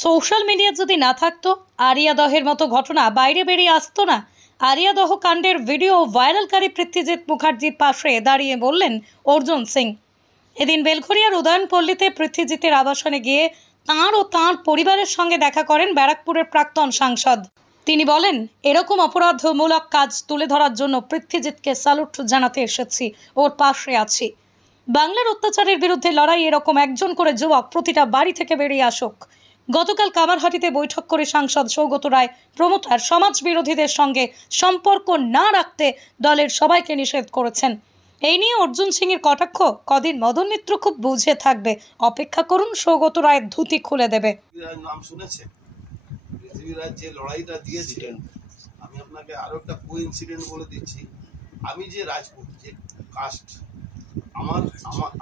Social media যদি না থাকতো আরিয়াদহের মতো ঘটনা বাইরে বেরিয়ে আসতো না। আরিয়াদহ কাণ্ডের ভিডিও ভাইরালকারী পৃথ্বীজিৎ মুখার্জির পাশে দাঁড়িয়ে বললেন অর্জুন সিং। এদিন বেলঘরিয়ার উদয়নপল্লীতে পৃথ্বীজিতের আবাসনে গিয়ে তাঁর ও তাঁর পরিবারের সঙ্গে দেখা করেন ব্যারাকপুরের প্রাক্তন সাংসদ। তিনি বলেন, এরকম অপরাধমূলক কাজ তুলে ধরার জন্য পৃথ্বীজিৎকে স্যালুট জানাতে এসেছি, ওর পাশে আছি। বাংলার অত্যাচারের বিরুদ্ধে লড়াই এরকম একজন করে যুবক প্রতিটা বাড়ি থেকে বেরিয়ে আসুক। গতকাল কামারহাটিতে বৈঠক করে সাংসদ সৌগত রায় প্রমোটার সমাজ বিরোধীদের সঙ্গে সম্পর্ক না রাখতে দলের সবাইকে নিষেধ করেছেন। এই নিয়ে অর্জুন সিং এর কটাক্ষ, কদিন মদন মিত্র খুব বুঝে থাকবে, অপেক্ষা করুন, সৌগত রায়ের ধুতি খুলে দেবে। নাম শুনেছেন? পৃথ্বীরাজ যে লড়াইটা দিয়েছিলেন, আমি আপনাকে আরো একটা কোইন্সিডেন্ট বলে দিচ্ছি। আমি যে রাজপুত, যে কাস্ট,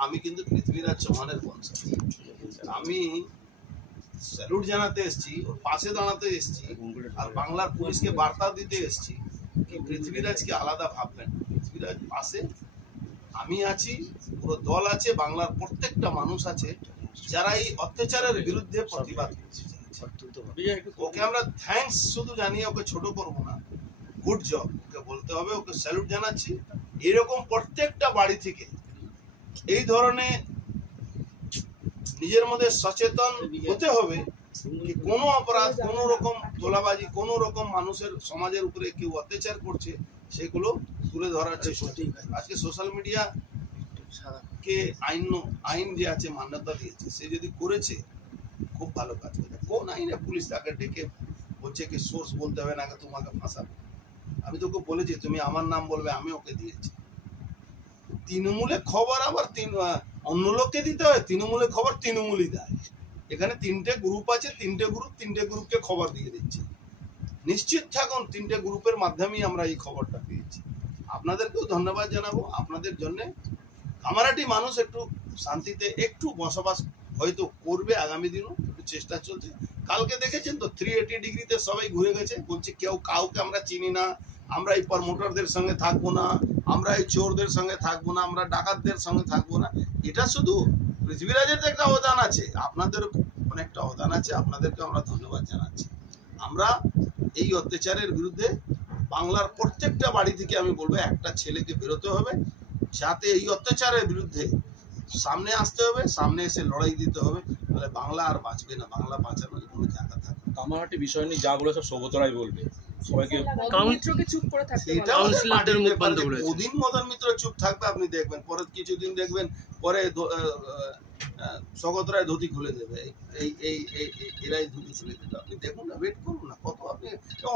আমি কিন্তু পৃথ্বীরাজ চৌহানের বংশ। আমি স্যালুট জানাতে এসেছি, ওর পাশে দাঁড়াতে এসেছি, আর বাংলার পুলিশকে বার্তা দিতে এসেছি কি পৃথ্বীরাজকে আলাদা ভাববেন। পৃথ্বীরাজ পাশে আমি আছি, পুরো দল আছে, বাংলার প্রত্যেকটা মানুষ আছে যারা এই অত্যাচারের বিরুদ্ধে প্রতিবাদ করছে। ওকে আমরা থ্যাঙ্কস শুধু জানিয়ে ওকে ছোট করবো না, গুড জব ওকে বলতে হবে, ওকে স্যালুট জানাচ্ছি। এরকম প্রত্যেকটা বাড়ি থেকে এই ধরনের নিজের মধ্যে সচেতন হতে হবে কি কোনো অপরাধ, কোনো রকম তোলাবাজি, কোনো রকম মানুষের সমাজের উপরে কেউ অত্যাচার করছে সেগুলো তুলে ধরার চেষ্টা। আজকে সোশ্যাল মিডিয়া কে আইন যে আছে মান্যতা দিয়েছে, সে যদি করেছে খুব ভালো কাজ করে। কোন আইনে পুলিশ তাকে ডেকে বলছে কি সোর্স বলতে হবে না, তোমাকে ফাঁসাবে? আমি তোকে বলেছি তুমি আমার নাম বলবে, আমি ওকে দিয়েছি। তৃণমূলে খবর আবার অন্য লোককে দিতে হয়, তৃণমূলে খবর তৃণমূলই দেয়। এখানে তিনটে গ্রুপ আছে, তিনটে গ্রুপকে খবর দিয়ে দিচ্ছে। নিশ্চিত থাকুন, তিনটে গ্রুপের মাধ্যমেই আমরা এই খবরটা পেয়েছি। আপনাদেরকেও ধন্যবাদ জানাবো। আপনাদের জন্য কামারহাটি মানুষ একটু শান্তিতে একটু বসবাস হয়তো করবে, আগামী দিনও একটু চেষ্টা চলছে। কালকে দেখেছেন তো 380 ডিগ্রিতে সবাই ঘুরে গেছে, বলছে কেউ কাউকে আমরা চিনি না, আমরা এই প্রমোটারদের সঙ্গে থাকবো না, আমরা এই চোরদের সঙ্গে থাকবো না, আমরা ডাকাতদের সঙ্গে থাকবো না। এটা শুধু পৃথ্বীরাজের একটা অবদান আছে, আপনাদের অনেকটা অবদান আছে, আপনাদেরকে আমরা ধন্যবাদ জানাচ্ছি। আমরা এই অত্যাচারের বিরুদ্ধে বাংলার প্রত্যেকটা বাড়ি থেকে আমি বলবো একটা ছেলেকে বেরোতে হবে, যাতে এই অত্যাচারের বিরুদ্ধে সামনে আসতে হবে, সামনে এসে লড়াই দিতে হবে, তাহলে বাংলা আর বাঁচবে না, বাংলা বাঁচানোর কোনো জায়গা থাকবে। কামারহাটি বিষয় নিয়ে যা বলে সব সৌগত রায় বলবে, সবাইকে চুপ করে থাকতে ওদিন মদন মিত্র চুপ থাকবে, আপনি দেখবেন পরে কিছুদিন দেখবেন পরে সৌগত রায় ধুতি খুলে দেবে, এরাই ধুতি খুলে দেবে। আপনি দেখুন না, ওয়েট করুন না, কত আপনি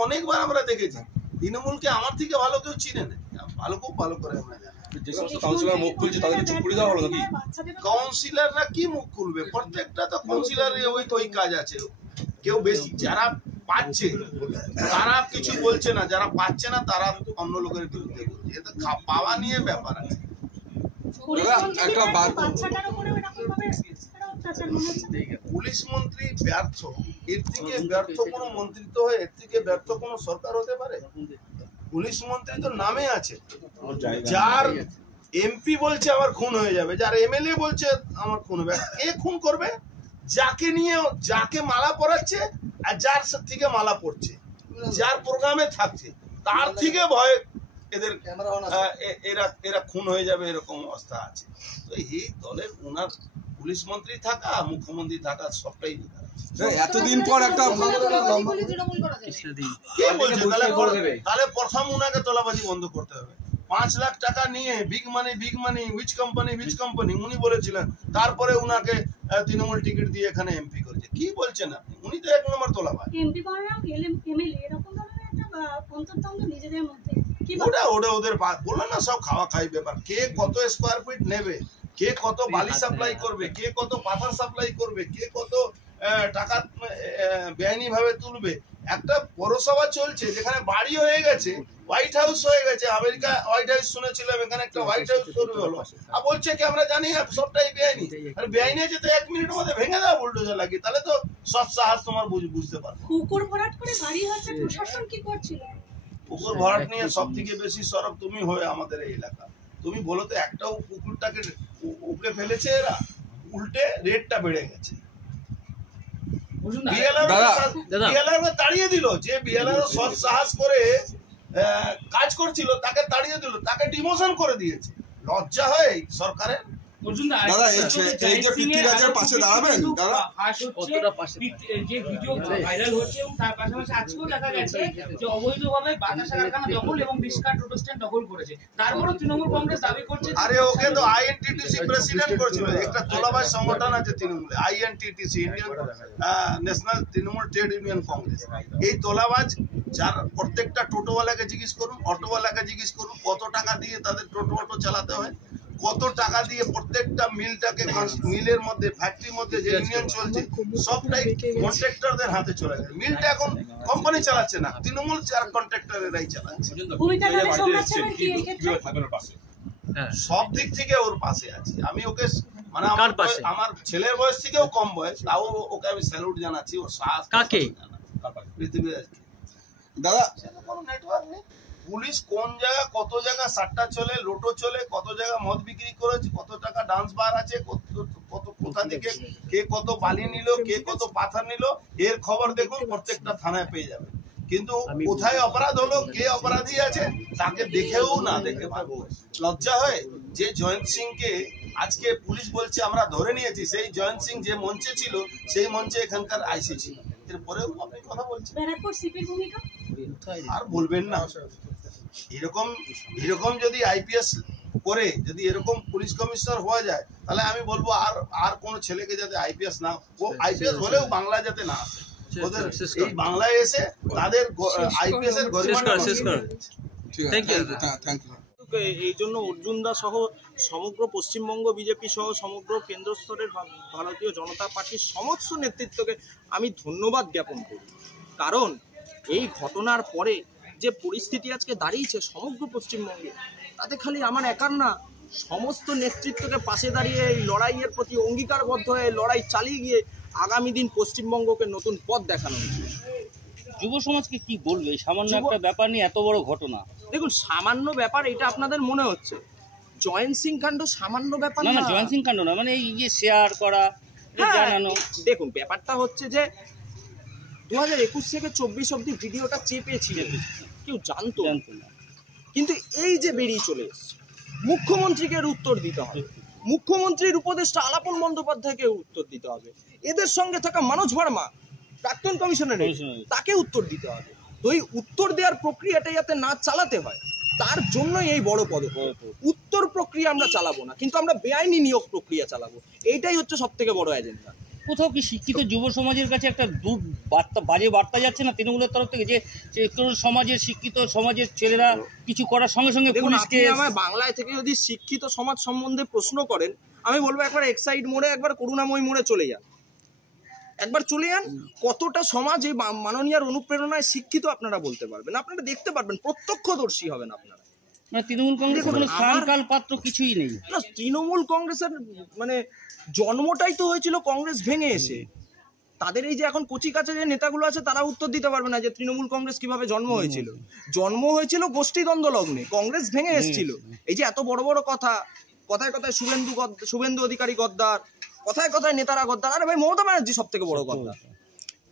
অনেকবার আমরা দেখেছি। তৃণমূলকে আমার থেকে ভালো কেউ চিনে না, ভালো খুব ভালো করে আমরা জানি। যে সমস্ত কাউন্সিলর মুখ খুলছে তাদেরকে চুপ করে দেওয়া হলো নাকি? কাউন্সিলররা কি মুখ খুলবে? প্রত্যেকটা তো কাউন্সিলরের ওই কাজ আছে। কেউ বেশি যারা পাচ্ছে তারা কিছু বলছে না, যারা পাচ্ছে না তারা অন্য লোকের বিরুদ্ধে বলছে। এটা পাওয়া নিয়ে ব্যাপার আছে। পুলিশ মন্ত্রী ব্যর্থ, এর থেকে ব্যর্থ কোনো মন্ত্রিত্ব হয়, এর থেকে ব্যর্থ কোনো সরকার হতে পারে? পুলিশ মন্ত্রী তো নামে আছে, যার এমপি বলছে আমার খুন হয়ে যাবে, যার এমএলএ বলছে আমার খুন হবে। কে খুন করবে? যাকে নিয়ে, যাকে মালা পরাচ্ছে আর যার থেকে মালা পড়ছে, যার প্রোগ্রামে থাকছে, তার থেকে ভয় এদের এরা খুন হয়ে যাবে, এরকম অবস্থা আছে। তো এই দলের ওনার পুলিশ মন্ত্রী থাকা, মুখ্যমন্ত্রী থাকা সবটাই বেকার। এতদিন পর একটা কে বলছে তাহলে প্রথম ওনাকে তোলাবাজি বন্ধ করতে হবে। 5 লাখ টাকা নিয়ে বিগ মানি উইচ কোম্পানি উনি বলেছিলেন, তারপরে উনাকে তৃণমূল টিকিট দিয়ে এখানে এমপি করেছে। কি বলছেন আপনি? উনি তো 1 নম্বর তোলাবাজ। ওটা ওদের বললো না, সব খাওয়া খাই ব্যাপার। কে কত স্কোয়ার ফিট নেবে, কে কত বালি সাপ্লাই করবে, কে কত পাথর সাপ্লাই করবে, কে কত টাকা বেআইনি ভাবে তুলবে। একটা পৌরসভা চলছে যেখানে বাড়ি হয়ে গেছে, হোয়াইট হাউস হয়ে গেছে। আমেরিকা হোয়াইট হাউস শুনেছিলাম, এখানে একটা হোয়াইট হাউস তৈরি হলো, আর বলছে কি আমরা জানি না সবটাই বেআইনি। আর বেআইনি আছে তো 1 মিনিটের মধ্যে ভেঙে দাও বুলডোজার লাগিয়ে, তাহলে তো সব সাহস তোমার বুঝতে পারবো। পুকুর ভরাট করে বাড়ি হচ্ছে, প্রশাসন কি করছিল? পুকুর ভরাট নিয়ে সব থেকে বেশি সরব তুমি হয়ে আমাদের এই এলাকা। তুমি বলো তো, একটাও পুকুরটাকে উপরে ফেলেছে এরা? উল্টে রেটটা বেড়ে গেছে। বিএলআর তাড়িয়ে দিল, যে বিএলআর সৎ সাহস করে কাজ করছিল তাকে তাড়িয়ে দিল, তাকে ডিমোশন করে দিয়েছে। লজ্জা হয় সরকারের? দাদা এই যে পৃথ্বীরাজের পাশে দাঁড়াবেন দাদা? যে ভিডিও ভাইরাল হচ্ছে এবং তার পাশাপাশি আজকেও দেখা গেছে যে অবৈধভাবে বাতাসা কারখানা দখল এবং ডিসকার্ড টোটো স্ট্যান্ড দখল করেছে। তারপরে তৃণমূল কংগ্রেস দাবি করছে, আরে ওকে তো আইএনটিটিসি প্রেসিডেন্ট করেছিল, একটা তোলাবাজ সংগঠন আছে তৃণমূলে, INTTC, Indian national Trinamool trade union Congress. এই তোলাবাজ যার প্রত্যেকটা টোটোওয়ালাকে জিজ্ঞেস করুন, অটোওয়ালাকে জিজ্ঞেস করুন কত টাকা দিয়ে তাদের টোটো অটো চালাতে হয়, কত টাকা দিয়ে প্রত্যেকটা মিলটাকে, মিলের মধ্যে ফ্যাক্টরির মধ্যে যে ইউনিয়ন চলছে সবটাই কন্ট্রাক্টরদের হাতে চলে গেছে। মিলটা এখন কোম্পানি চালাচ্ছে না, তৃণমূল আর কন্ট্রাক্টরেরাই চালাচ্ছে। সব দিক থেকে ওর পাশে আছে। আমি ওকে মানে আমার ছেলের বয়স থেকেও কম বয়স, তাও ওকে আমি স্যালুট জানাচ্ছি। ওর সাহস পৃথিবীর দাদা কোনো নেটওয়ার্ক নেই। পুলিশ কোন জায়গা কত জায়গা সাট্টা চলে, লোটো চলে, কত জায়গা মদ বিক্রি করেছে, কত টাকা ডান্স বার আছে, কত কোথা থেকে কে কত বালি নিল, কে কত পাথর নিল, এর খবর দেখুন প্রত্যেকটা থানায় পেয়ে যাবে। কিন্তু কোথায় অপরাধ হলো, কে অপরাধী আছে তাকে দেখেও না দেখে ভাবো। লজ্জা হয় যে জয়ন্ত সিংকে আজকে পুলিশ বলছে আমরা ধরে নিয়েছি, সেই জয়ন্ত সিং যে মঞ্চে ছিল সেই মঞ্চে এখানকার আইসি ছিল, এরপরেও আপনি কথা বলছেন। আর বলবেন না, এরকম যদি আইপিএস করে যদি এরকম পুলিশ কমিশনার হয়ে যায় তাহলে আমি বলবো আর কোন ছেলেকে যাতে আইপিএস না, আইপিএস হলেও বাংলায় যাতে না আসে, ওদের এই বাংলায় এসে তাদের আইপিএস এর এই জন্য অর্জুন দা সহ সমগ্র পশ্চিমবঙ্গ বিজেপি সহ সমগ্র কেন্দ্র স্তরের ভারতীয় জনতা পার্টির সমস্ত নেতৃত্বকে আমি ধন্যবাদ জ্ঞাপন করি। কারণ এই ঘটনার পরে যে পরিস্থিতি আজকে দাঁড়িয়েছে সমগ্র পশ্চিমবঙ্গে, তাতে খালি আমার একার না, সমস্ত নেতৃত্বকে পাশে দাঁড়িয়ে এই লড়াইয়ের প্রতি অঙ্গীকারবদ্ধ হয়ে লড়াই চালিয়ে গিয়ে আগামী দিন পশ্চিমবঙ্গকে নতুন পথ দেখানো উচিত। যুব সমাজকে কি বলবে সামান্য একটা ব্যাপার নিয়ে এত বড় ঘটনা? দেখুন, সামান্য ব্যাপার এটা আপনাদের মনে হচ্ছে, জয়ন্ত সিং কাণ্ড সামান্য ব্যাপার না। জয়ন্ত সিং কাণ্ড না, মানে এই যে শেয়ার করা, জানানো। দেখুন, ব্যাপারটা হচ্ছে যে 2021 থেকে 24 অব্দি ভিডিওটা চেপেছিল, কেউ জানতো না। কিন্তু এই যে বেরিয়ে চলে এসছে, মুখ্যমন্ত্রীকে উত্তর দিতে হবে, মুখ্যমন্ত্রীর উপদেষ্টা আলাপন বন্দ্যোপাধ্যায়কে উত্তর দিতে হবে, এদের সঙ্গে থাকা মনোজ ভার্মা প্রাক্তন কমিশনার তাকে উত্তর দিতে হবে। তো এই উত্তর দেওয়ার প্রক্রিয়াটা যাতে না চালাতে হয় তার জন্যই এই বড় পদক্ষেপ। উত্তর প্রক্রিয়া আমরা চালাবো না, কিন্তু আমরা বেআইনি নিয়োগ প্রক্রিয়া চালাবো, এইটাই হচ্ছে সব থেকে বড় এজেন্ডা। কোথাও কি শিক্ষিত যুব সমাজের কাছে একটা বাজে বার্তা যাচ্ছে না তৃণমূলের তরফ থেকে, যে সমাজের শিক্ষিত সমাজের ছেলেরা কিছু করার সঙ্গে সঙ্গে পুলিশকে? আমার বাংলায় থেকে যদি শিক্ষিত সমাজ সম্বন্ধে প্রশ্ন করেন, আমি বলবো একবার এক্সাইড মোড়ে, একবার করুণাময় মোড়ে চলে যান, একবার চলে যান। কতটা সমাজ এই মাননীয়ার অনুপ্রেরণায় শিক্ষিত আপনারা বলতে পারবেন, আপনারা দেখতে পারবেন, প্রত্যক্ষদর্শী হবেন আপনারা। মানে তৃণমূল কংগ্রেসের কোনো স্থানকাল পাত্র কিছুই নেই। না, তৃণমূল কংগ্রেসের মানে জন্মটাই তো হয়েছিল কংগ্রেস ভেঙে এসে। তাদের এই যে এখন কচি কাছে যে নেতাগুলো আছে তারা উত্তর দিতে পারবে না যে তৃণমূল কংগ্রেস কিভাবে জন্ম হয়েছিল। জন্ম হয়েছিল গোষ্ঠীদ্বন্দ্ব লগ্নে, কংগ্রেস ভেঙে এসেছিল। এই যে এত বড় বড় কথা, কথায় কথায় শুভেন্দু অধিকারী গদ্দার, কথায় কথায় নেতারা গদ্দার। আরে ভাই, মমতা ব্যানার্জি সব থেকে বড় গদ্দার,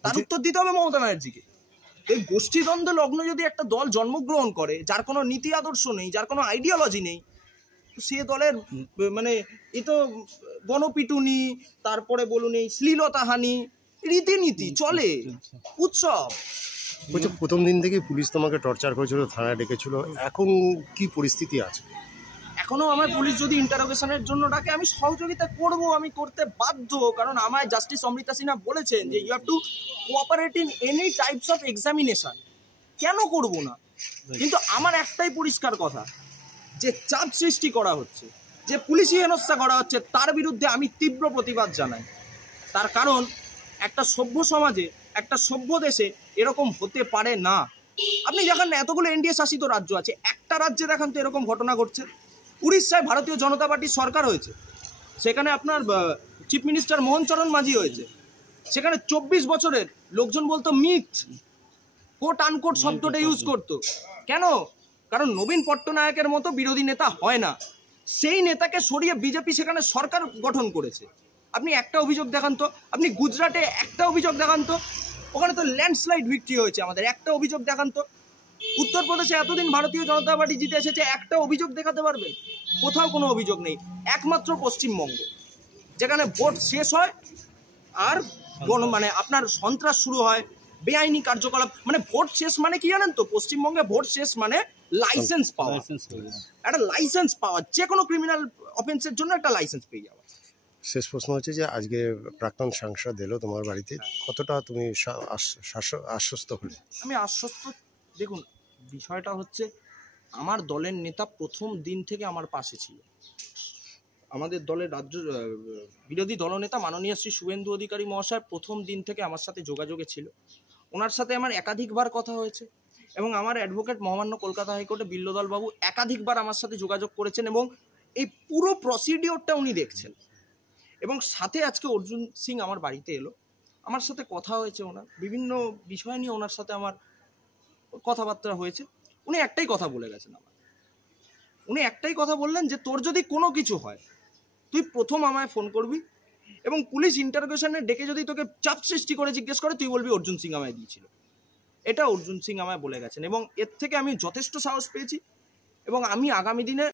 তার উত্তর দিতে হবে মমতা ব্যানার্জিকে। এই গোষ্ঠীদ্বন্দ্ব লগ্ন যদি একটা দল জন্মগ্রহণ করে, যার কোনো নীতি আদর্শ নেই, যার কোনো আইডিওলজি নেই, সে দলের মানে এ তো গণপিটুনি, তারপরে বলুন এই শ্লীলতাহানি, রীতিনীতি চলে, উৎসব। বলছে প্রথম দিন থেকে পুলিশ তোমাকে টর্চার করেছিল, থানায় ডেকেছিল, এখন কি পরিস্থিতি আছে? এখনো আমার পুলিশ যদি ইন্টারোগেশনের জন্য ডাকে আমি সহযোগিতা করব, আমি করতে বাধ্য। কারণ আমায় জাস্টিস অমৃতা সিনহা বলেছেন যে you have to cooperate in any types of examination. কেন করব না? কিন্তু আমার একটাই পরিষ্কার কথা, যে চাপ সৃষ্টি করা হচ্ছে, যে পুলিশি হেনস্থা করা হচ্ছে, তার বিরুদ্ধে আমি তীব্র প্রতিবাদ জানাই। তার কারণ একটা সভ্য সমাজে, একটা সভ্য দেশে এরকম হতে পারে না। আপনি দেখেন না, এতগুলো এনডিএ শাসিত রাজ্য আছে, একটা রাজ্যে দেখান তো এরকম ঘটনা ঘটছে। উড়িষ্যায় ভারতীয় জনতা পার্টির সরকার হয়েছে, সেখানে আপনার চিফ মিনিস্টার মোহন চরণ মাঝি হয়েছে, সেখানে 24 বছরের লোকজন বলতো মিথ, কোট আনকোট শব্দটা ইউজ করতো। কেন? কারণ নবীন পট্টনায়কের মতো বিরোধী নেতা হয় না। সেই নেতাকে সরিয়ে বিজেপি সেখানে সরকার গঠন করেছে। আপনি একটা অভিযোগ দেখান তো, আপনি গুজরাটে একটা অভিযোগ দেখান তো, ওখানে তো ল্যান্ডস্লাইড ভিক্টরি হয়েছে, আমাদের একটা অভিযোগ দেখান তো। উত্তরপ্রদেশে এতদিন ভারতীয় জনতা পার্টি জিতে এসেছে, একটা অভিযোগ দেখাতে পারবেন? কোথাও কোনো অভিযোগ নেই, একমাত্র পশ্চিমবঙ্গ, যেখানে ভোট শেষ হয় আর মানে আপনার সন্ত্রাস শুরু হয়, বেআইনি কার্যকলাপ। মানে ভোট শেষ মানে কি জানেন তো, পশ্চিমবঙ্গে ভোট শেষ মানে লাইসেন্স পাওয়া, একটা লাইসেন্স পাওয়া, যে কোনো ক্রিমিনাল অফেন্সের জন্য একটা লাইসেন্স পেয়ে যাওয়া। শেষ প্রশ্ন হচ্ছে যে আজকে প্রাক্তন সাংসদ এলো তোমার বাড়িতে, কতটা তুমি আশ্বস্ত হলে? আমি আশ্বস্ত, দেখুন বিষয়টা হচ্ছে আমার দলের নেতা প্রথম দিন থেকে আমার পাশে ছিল। আমাদের দলের রাজ্য বিরোধী দলনেতা মাননীয় শ্রী শুভেন্দু অধিকারী মহাশয় প্রথম দিন থেকে আমার সাথে যোগাযোগে ছিল। ওনার সাথে আমার একাধিকবার কথা হয়েছে এবং আমার অ্যাডভোকেট মহামান্য কলকাতা হাইকোর্টে বিল্লদল বাবু একাধিকবার আমার সাথে যোগাযোগ করেছেন এবং এই পুরো প্রসিডিওরটা উনি দেখছেন। এবং সাথে আজকে অর্জুন সিং আমার বাড়িতে এলো, আমার সাথে কথা হয়েছে, ওনার বিভিন্ন বিষয় নিয়ে ওনার সাথে আমার কথাবার্তা হয়েছে। উনি একটাই কথা বলে গেছেন আমার, উনি একটাই কথা বললেন যে তোর যদি কোনো কিছু হয় তুই প্রথম আমায় ফোন করবি এবং পুলিশ ইন্টারোগেশনে ডেকে যদি তোকে চাপ সৃষ্টি করে জিজ্ঞেস করে তুই বলবি অর্জুন সিং আমায় দিয়েছিল। এটা অর্জুন সিং আমায় বলে গেছেন এবং এর থেকে আমি যথেষ্ট সাহস পেয়েছি এবং আমি আগামী দিনে